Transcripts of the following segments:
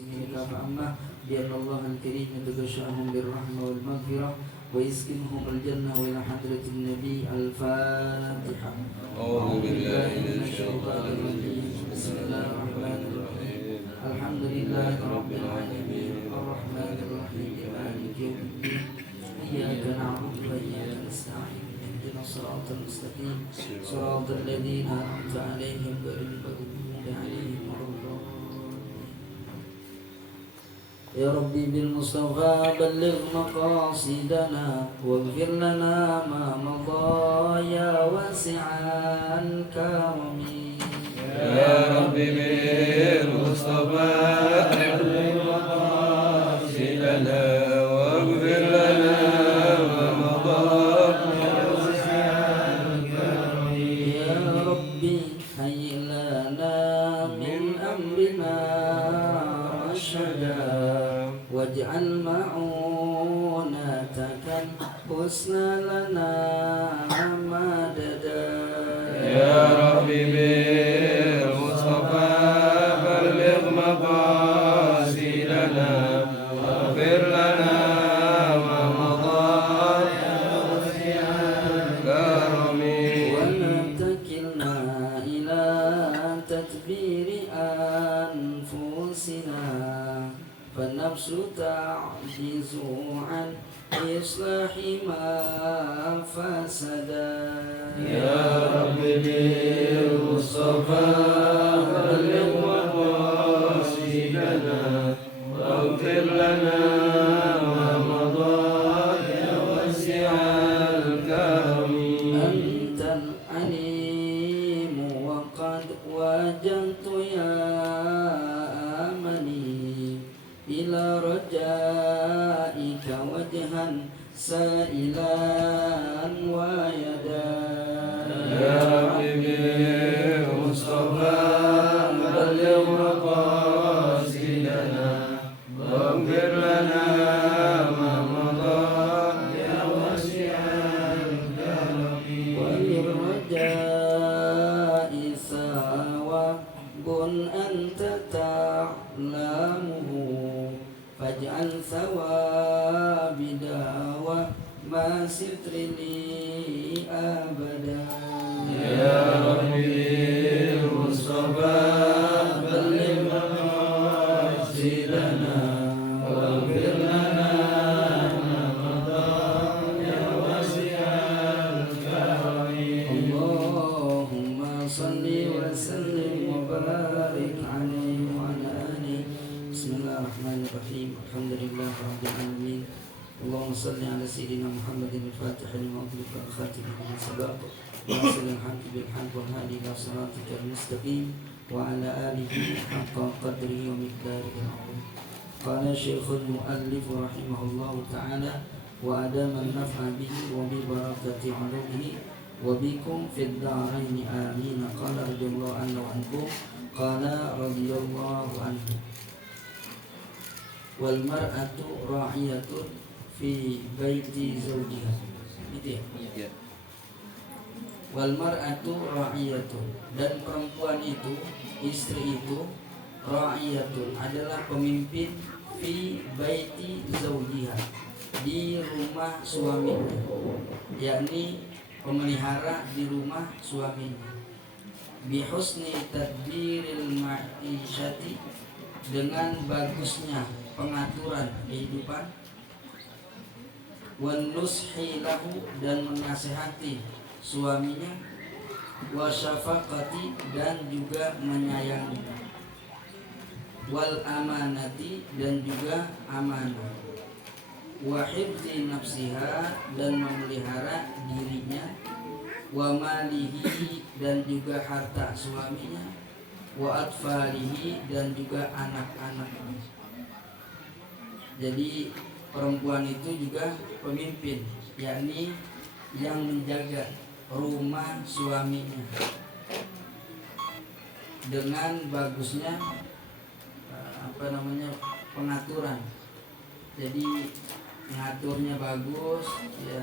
فأما بأن الله الكريم يتغشاهم بالرحمة والمغفرة ويسكنهم الجنة وإلى حضرة النبي الفاتحة. أعوذ بالله من الشيطان الرجيم. بسم الله الرحمن الرحيم. الحمد لله رب العالمين الرحمن الرحيم مالك يوم الدين إياك نعبد وإياك نستعين اهدنا الصراط المستقيم صراط الذين أنعمت عليهم غير المغضوب عليهم ولا الضالين. يا ربي بالمصطفى بلغ مقاصدنا واغفر لنا ما مضى يا واسع الكرم. يا ربي بالمصطفى بلغ مقاصدنا واغفر لنا ما مضى يا واسع الكرم. يا ربي هيئ لنا من أمرنا رشدا واجعل معونتك الحسنى لنا مددا. يا ربي بالمصطفى بلغ مقاصدنا واغفر لنا ما مضى يا واسع الكرم. ولا تكلنا إلى تدبير أنفسنا فالنفس تعجز عن إصلاح ما فسدا. يا ربي بالمصطفى بلغ مقاصدنا واغفر لنا ما مضى يا واسع الكرم. أنت العليم وقد وجدت يا أمني إلى رجائك وجها سائلا ويدا. يا ربي بالمصطفى بلغ مقاصدنا واغفر لنا ما مضى يا واسع الكرم. وللرجاء ثواب أنت تعلمه فاجعل ثوابي دوام ستر لي أبدا. يا ربي بالمصطفى بلغ مقاصدنا واغفر لنا ما مضى يا واسع الكرم. اللهم صل وسلم وبارك عليه وعلى آله. بسم الله الرحمن الرحيم. الحمد لله رب العالمين. اللهم صل على سيدنا محمد الفاتح لما أغلق والخاتم لما سبق واصل الحق بالحق والهادي إلى صراطك المستقيم وعلى آله حق قدره ومقداره العظيم. قال الشيخ المؤلف رحمه الله تعالى وأدام النفع به وببركة علومه وبكم في الدارين آمين. قال رضي الله عنه وعنكم قال رضي الله عنه والمرأة راعية fi baiti zawjiha. Gitu ya? Wal mar'atu ra'iyatun, dan perempuan itu, istri itu ra'iyatun adalah pemimpin fi baiti zawjiha, di rumah suaminya, yakni pemelihara di rumah suaminya. Bi husni tadbiril ma'isyati, dengan bagusnya pengaturan kehidupan. Wan nushi lahu, dan menasihati suaminya. Wa syafaqati, dan juga menyayangi. Wal amanati, dan juga amanah. Wa hifzi nafsiha, dan memelihara dirinya. Wa malihi, dan juga harta suaminya. Wa atfalihi, dan juga anak-anaknya. Jadi perempuan itu juga pemimpin, yakni yang menjaga rumah suaminya dengan bagusnya pengaturan. Jadi ngaturnya bagus, ya,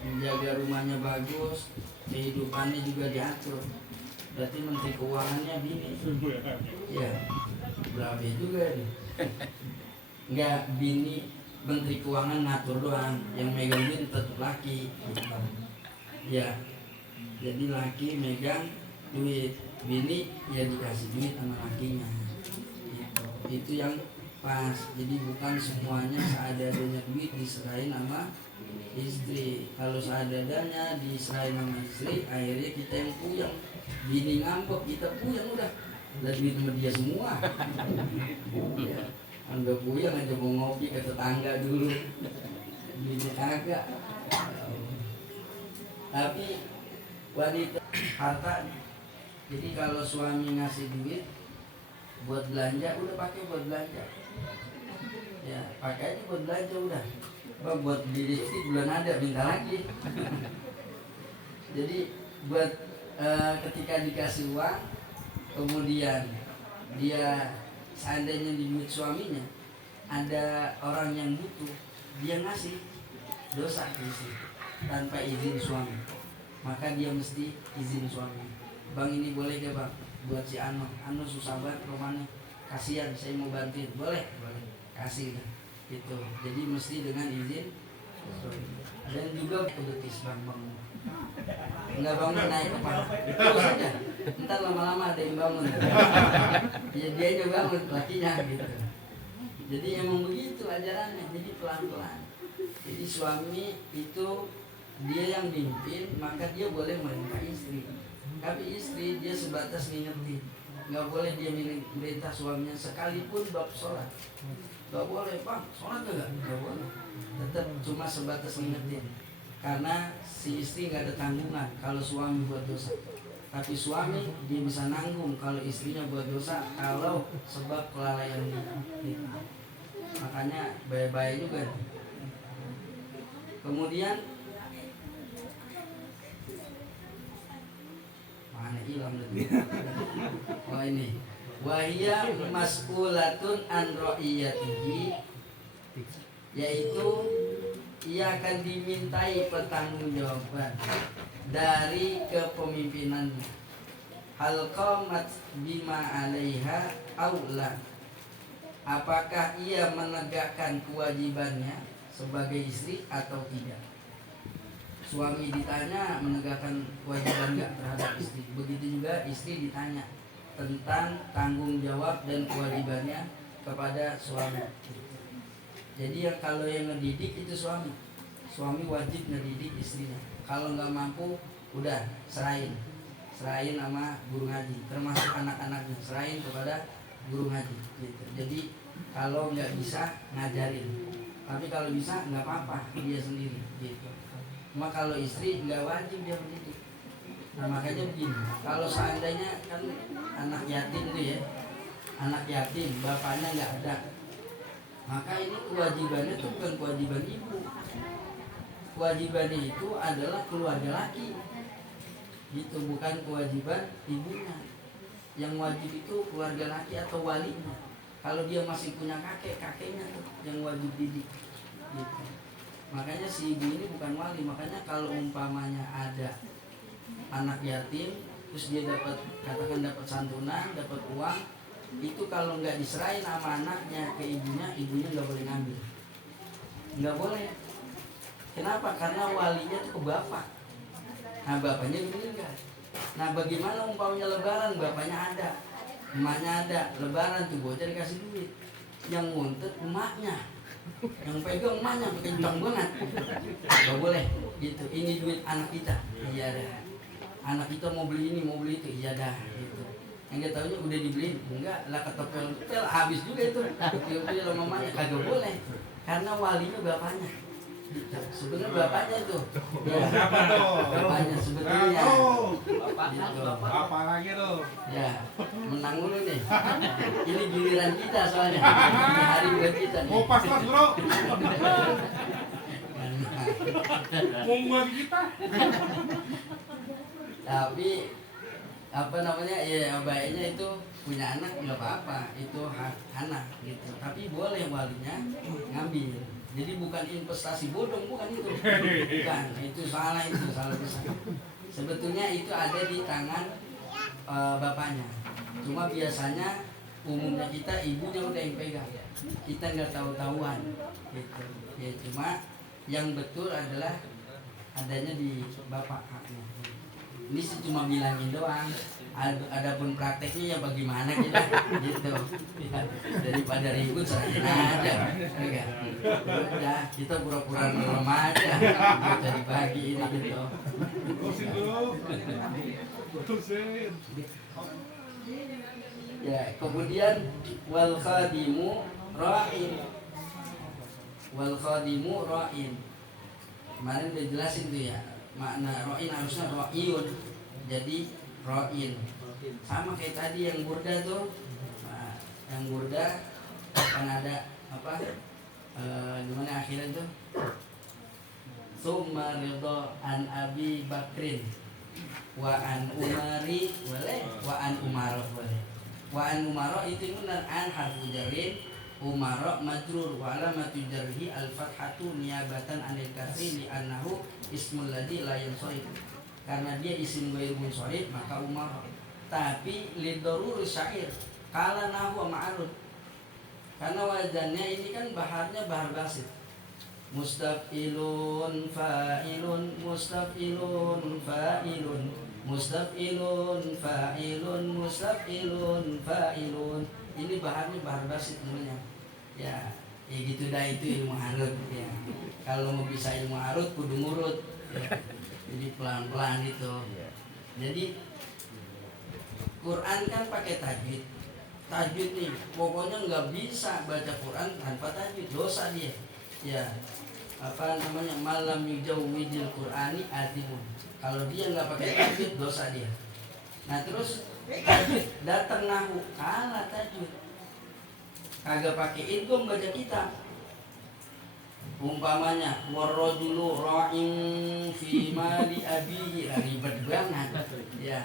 menjaga rumahnya bagus, kehidupannya juga diatur. Berarti menteri keuangannya bini, ya, berapa juga nih. Enggak, bini menteri keuangan ngatur doang, yang megang duit tetap laki gitu. Ya, jadi laki megang duit, bini ya dikasih duit sama lakinya gitu. Itu yang pas. Jadi bukan semuanya seadanya duit diserahin sama istri. Kalau seadanya diserahin sama istri, akhirnya kita yang puyeng. Bini ngambek, kita puyeng udah. Lah duit sama dia semua. Ya, anggap puyeng aja mau ngopi ke tetangga dulu. Bini kagak. Tapi wanita harta. Jadi kalau suami ngasih duit buat belanja, udah pakai buat belanja. Ya, pakai aja buat belanja udah. Buat diri sih bulan ada minta lagi. Jadi buat ketika dikasih uang, kemudian dia seandainya di duit suaminya ada orang yang butuh, dia ngasih, dosa di situ tanpa izin suami. Maka dia mesti izin suami. Bang, ini boleh gak bang? Buat si Ano susah banget rumahnya, kasihan saya mau bantuin. Boleh kasih gitu. Jadi mesti dengan izin. Dan juga betis bang nggak bangun naik kepala terus aja, ntar lama-lama ada yang bangun. Ya dia juga bangun lakinya gitu. Jadi emang begitu ajarannya. Jadi pelan-pelan. Jadi suami itu dia yang mimpin, maka dia boleh merintah istri. Tapi istri dia sebatas ngingetin. Nggak boleh dia merintah suaminya sekalipun bab sholat. Nggak boleh, bang, sholat nggak boleh. Tetap cuma sebatas ngingetin. Karena si istri nggak ada tanggungan kalau suami buat dosa. Tapi suami dia bisa nanggung kalau istrinya buat dosa kalau sebab kelalaian dia. Makanya baik-baik juga. Kemudian mana hilang tadi? Oh ini, wahia mas'ulatun an ra'iyatihi, yaitu ia akan dimintai pertanggungjawaban dari kepemimpinannya. Hal qamat bima 'alaiha aula, apakah ia menegakkan kewajibannya sebagai istri atau tidak. Suami ditanya menegakkan kewajiban enggak terhadap istri. Begitu juga istri ditanya tentang tanggung jawab dan kewajibannya kepada suami. Jadi kalau yang ngedidik itu suami. Suami wajib ngedidik istrinya. Kalau nggak mampu, udah serahin sama guru ngaji. Termasuk anak-anaknya serahin kepada guru ngaji. Gitu. Jadi kalau nggak bisa ngajarin. Tapi kalau bisa nggak apa-apa dia sendiri. Gitu. Cuma kalau istri nggak wajib dia mendidik. Nah makanya begini. Kalau seandainya kan anak yatim tuh ya, anak yatim bapaknya nggak ada. Maka ini kewajibannya itu bukan kewajiban ibu. Kewajibannya itu adalah keluarga laki. Gitu, bukan kewajiban ibunya. Yang wajib itu keluarga laki atau walinya. Kalau dia masih punya kakeknya tuh yang wajib didik. Gitu. Makanya si ibu ini bukan wali. Makanya kalau umpamanya ada anak yatim, terus dia katakan dapat santunan, dapat uang, itu kalau nggak diserahin sama anaknya ke ibunya nggak boleh ngambil, nggak boleh. Kenapa? Karena walinya itu ke bapak. Nah bapaknya meninggal. Nah bagaimana umpamanya lebaran, bapaknya ada, emaknya ada, lebaran tuh bocah dikasih duit, yang nguntet emaknya, yang pegang emaknya kencang banget, nggak boleh. Gitu. Ini duit anak kita, iya dah. Anak kita mau beli ini, mau beli itu, iya dah. Gitu. Yang kita tahunya udah dibeliin, enggak lah ketopel habis juga itu. Ketopel sama mamanya kagak boleh, karena walinya bapaknya. Gitu. Sebenarnya bapaknya itu. Ya, siapa tuh? Bapaknya sebetulnya. Apa lagi tuh? Ya, menang dulu nih. Ini giliran kita soalnya. Hari buat kita nih. Mau pas bro. Mau bagi kita. Tapi apa namanya ya baiknya itu punya anak nggak apa-apa, itu hak anak gitu. Tapi boleh walinya ngambil. Jadi bukan investasi bodong, bukan itu. Bukan, itu salah besar. Sebetulnya itu ada di tangan bapaknya. Cuma biasanya umumnya kita ibunya udah yang pegang, kita nggak tahu-tahuan gitu. Ya cuma yang betul adalah adanya di bapak haknya. Ini sih cuma bilangin doang. Adapun prakteknya ya bagaimana kita gitu. Ya, daripada ribut serahin aja. Enggak. Udah, kita pura-pura merem aja. Kita dibagi ini gitu. Terusin dulu. Terusin. Ya, kemudian wal khadimu ra'in. Wal khadimu ra'in. Kemarin udah jelasin tuh ya. Makna ra'in harusnya ra'iyun. Jadi ra'in. Sama kayak tadi yang burda tuh. Nah, yang burda kan ada apa? Gimana akhirnya tuh? Summa ridha an Abi Bakrin wa an Umari boleh, wa an Umar boleh. Wa an Umar itu benar an harfu jarrin, Umar majrur wa alamatu jarhi al-fathatu niyabatan anil kasri li annahu ismul ladzi la yansharif. Karena dia isim ghair munsharif maka Umar. Tapi lidarur syair kala nahwa ma'ruf. Karena wazannya ini kan baharnya bahar basit. Mustaf'ilun fa'ilun mustaf'ilun fa'ilun mustaf'ilun fa'ilun mustaf'ilun fa'ilun. Ini baharnya bahar basit namanya. Ya gitu dah, itu ilmu arut ya. Kalau mau bisa ilmu arut kudu ngurut ya. Jadi pelan-pelan gitu. Jadi Quran kan pakai tajwid. Tajwid nih pokoknya nggak bisa baca Quran tanpa tajwid, dosa dia. Ya apa namanya, malam yujawwidil Qur'ani atimun. Kalau dia nggak pakai tajwid dosa dia. Nah terus tajwid datang nahu kalah tajwid. Kagak pakai idgham baca kitab. Umpamanya warrajulu ra'in fi mali abihi, ribet banget. Ya.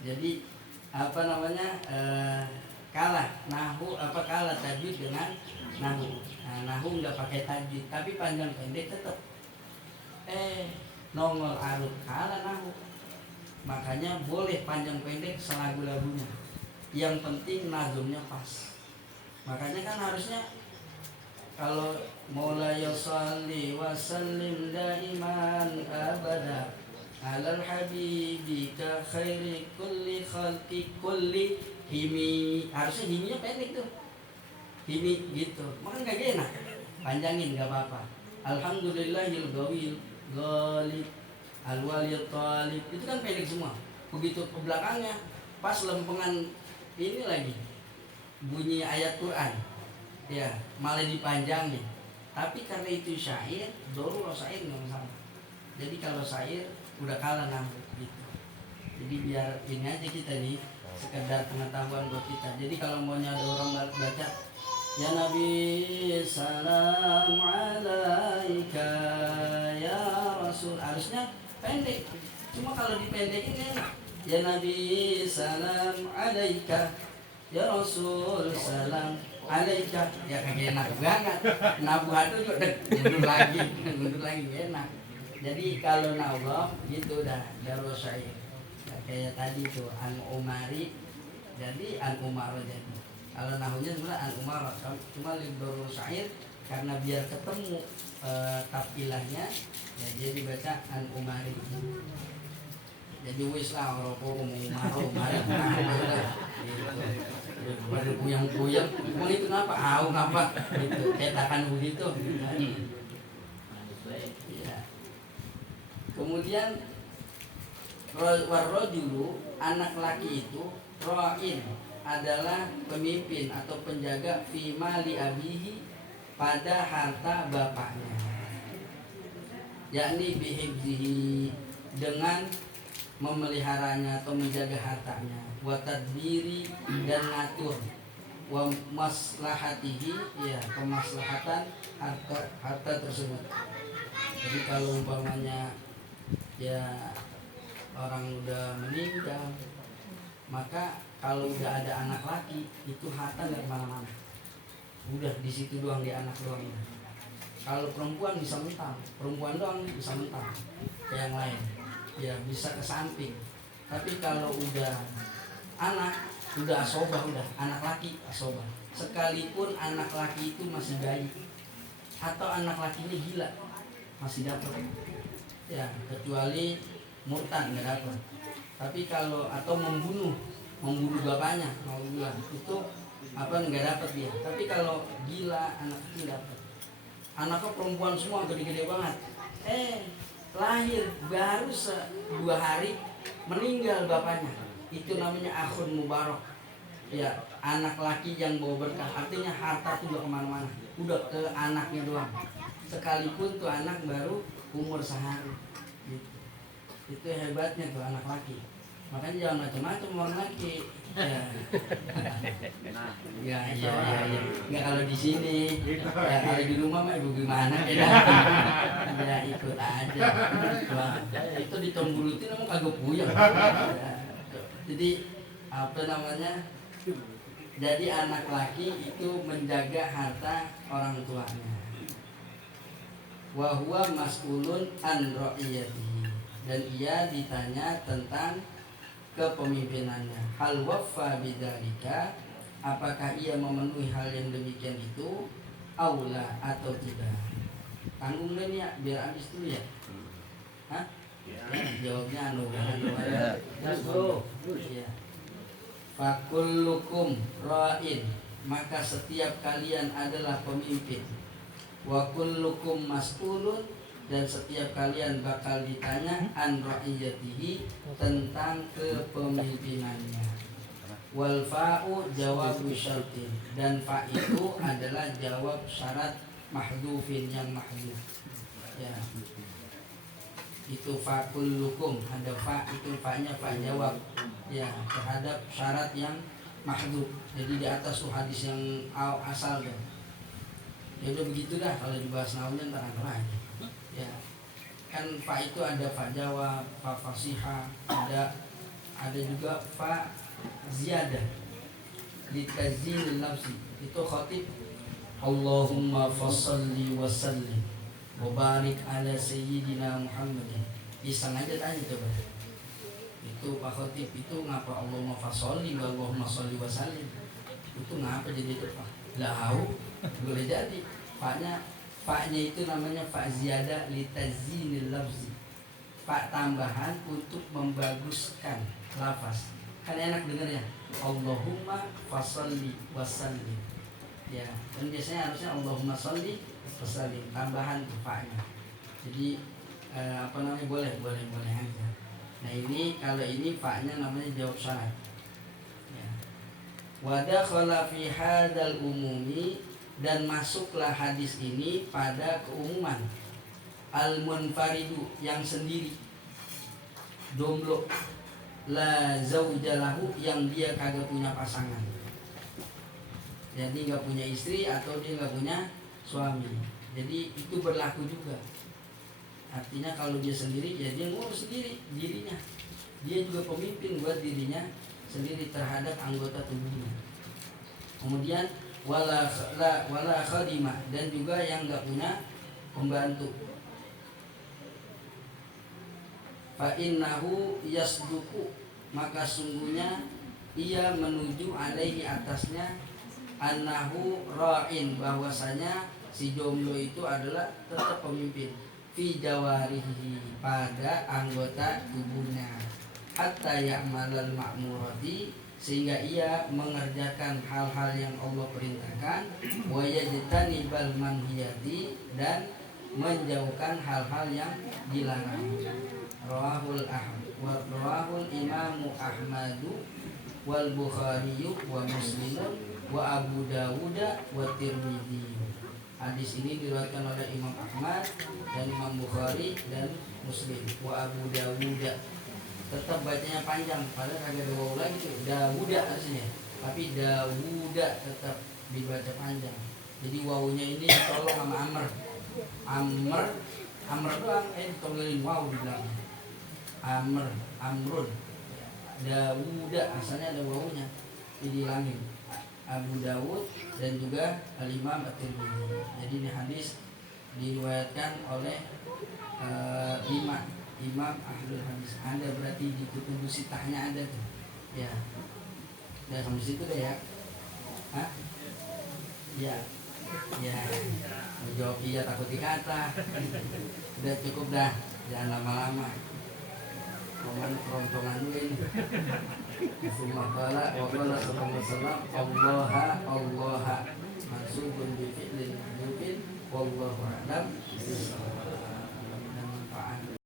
Jadi apa namanya? Kalah nahu apa kalah tajwid dengan nahu. Nah, nahu nggak pakai tajwid tapi panjang pendek tetap nongol arut kalah nahu. Makanya boleh panjang pendek selagu-lagunya. Yang penting nazumnya pas. Makanya kan harusnya kalau Mola yusalli wa sallim daiman abada alal habibika khairi kulli khalqi kulli himi. Harusnya himinya pendek tuh. Himi gitu. Maka enggak enak. Panjangin enggak apa-apa. Alhamdulillahil ghawil ghalib al-walil talib. Itu kan pendek semua. Begitu ke belakangnya pas lempengan ini lagi bunyi ayat Quran. Ya, malah dipanjangin. Tapi karena itu syair, dorur syair nggak masalah. Jadi kalau syair udah kalah nahu gitu. Jadi biar ini aja kita nih sekedar pengetahuan buat kita. Jadi kalau maunya ada orang baca ya Nabi salam alaika ya Rasul, harusnya pendek. Cuma kalau dipendekin enak. Ya Nabi salam alaika ya Rasul salam alaika, ya kagak enak banget. Nabuhatu juga mundur lagi enak. Jadi kalau Allah gitu dah darul syair. Ya, kayak tadi tuh an Umari, jadi an Umar jadi. Kalau nahunya sebenarnya an Umar, cuma darul syair karena biar ketemu tafilahnya ya jadi baca an Umari. Jadi wis lah rokok Umar baru puyeng-puyeng, emang itu kenapa? Ngapa? Gitu, cetakan begitu. Ya. Kemudian warrojulu, anak laki itu ra'in adalah pemimpin atau penjaga fi mali abihi, pada harta bapaknya. Yakni bihibzihi, dengan memeliharanya atau menjaga hartanya, wa tadbiri, dan ngatur, wa maslahatihi, ya kemaslahatan harta tersebut. Jadi kalau umpamanya ya orang udah meninggal, maka kalau udah ada anak laki itu harta nggak kemana-mana, udah di situ doang, di anak doang. Kalau perempuan bisa mentang, perempuan doang bisa mentang, kayak yang lain ya bisa ke samping. Tapi kalau udah anak udah asobah, udah anak laki asobah. Sekalipun anak laki itu masih bayi atau anak lakinya gila masih dapat ya, kecuali murtad nggak dapat. Tapi kalau atau membunuh bapaknya mau bilang itu apa nggak dapat dia. Tapi kalau gila anak kecil dapat. Anaknya perempuan semua gede-gede banget, lahir baru 2 hari meninggal bapaknya, itu namanya akhun mubarak ya, anak laki yang bawa berkah. Artinya harta itu udah kemana-mana, udah ke anaknya doang, sekalipun tuh anak baru umur sehari gitu. Itu hebatnya tuh anak laki. Makanya jangan macam-macam orang laki ya. Nggak kalau di sini ya, kalau di rumah mah ibu gimana ya, ya ikut aja. Wah, itu ditombulutin emang kagak puyeng ya. Jadi apa namanya, jadi anak laki itu menjaga harta orang tuanya. Wa huwa mas'ulun an ra'iyatihi, dan ia ditanya tentang kepemimpinannya. Hal waffa bidzalika, apakah ia memenuhi hal yang demikian itu, aula atau tidak. Tanggung deh ya, biar habis dulu ya. Hah? Ya, jawabnya anu ya. Bro. Iya. Fakullukum ra'in, maka setiap kalian adalah pemimpin. Wa kullukum mas'ulun, dan setiap kalian bakal ditanya an ra'iyatihi, tentang kepemimpinannya. Wal fa'u jawabu syartin, dan fa itu adalah jawab syarat mahdhufin yang mahdhuf ya. Itu fa kullukum, ada fa, itu fa-nya fa jawab ya terhadap syarat yang mahdhuf. Jadi di atas tuh hadis yang asal kan. Ya udah begitu dah, kalau dibahas nahunya ntar lagi ya. Kan fa itu ada fa jawab, fa fasihah, ada juga fa ziyadah litazil nafsi. Itu khatib Allahumma fassalli wa sallim wa barik ala sayyidina Muhammadin. Iseng aja tanya coba. Itu Pak Khatib itu ngapa Allahumma fassalli wa Allahumma salli wa sallim. Itu ngapa jadi itu Pak? Lahu boleh jadi. Fa-nya itu namanya fa ziyadah litazinil lafzi. Fa tambahan untuk membaguskan lafaz. Kan enak dengar ya. Allahumma fassalli wa sallim. Ya, dan biasanya harusnya Allahumma sholli wa sallim, tambahan tuh fa-nya. Jadi apa namanya boleh aja. Nah ini kalau ini fa-nya namanya jawab syarat. Ya. Wa dakhala fi hadzal umumi, dan masuklah hadis ini pada keumuman. Al-munfaridu, yang sendiri, jomblo, la zaujalahu, yang dia kagak punya pasangan. Jadi nggak punya istri atau dia nggak punya suami. Jadi itu berlaku juga. Artinya kalau dia sendiri, ya dia ngurus sendiri dirinya. Dia juga pemimpin buat dirinya sendiri terhadap anggota tubuhnya. Kemudian wala khadimah, dan juga yang nggak punya pembantu. Fa innahu yasduku, maka sungguhnya ia menuju alaihi, atasnya, annahu ra'in, bahwasanya si jomblo itu adalah tetap pemimpin, fi jawarihi, pada anggota tubuhnya, hatta ya'malal ma'murati, sehingga ia mengerjakan hal-hal yang Allah perintahkan, wa yajtanibal manhiyati, dan menjauhkan hal-hal yang dilarang. Rawahul Imamu Ahmadu wal Bukhari wa Muslimun wa Abu Dawud wa Tirmidzi. Hadis ini diriwayatkan oleh Imam Ahmad dan Imam Bukhari dan Muslim. Wa Abu Dawud, tetap bacanya panjang, padahal kagak ada waw lagi tuh, Dawuda aslinya, tapi Dawuda tetap dibaca panjang. Jadi wawunya ini ditolong sama Amr doang, ditolongin waw di belakang. Amrun, Dawuda asalnya ada wawunya, dihilangin. Abu Dawud dan juga Al-Imam At-Tirmidzi. Jadi ini hadis diriwayatkan oleh Imam Ahlul Hadis. Ada berarti di kutub sitahnya ada tuh. Ya. Udah sampai situ deh ya. Hah? Iya. Ya. Menjawab iya takut dikata. Udah cukup dah. Jangan lama-lama. Koman keroncongan win. Sumakala wa qala sallallahu alaihi wasallam Allah mansubun bi fi'lin mungkin wallahu a'lam.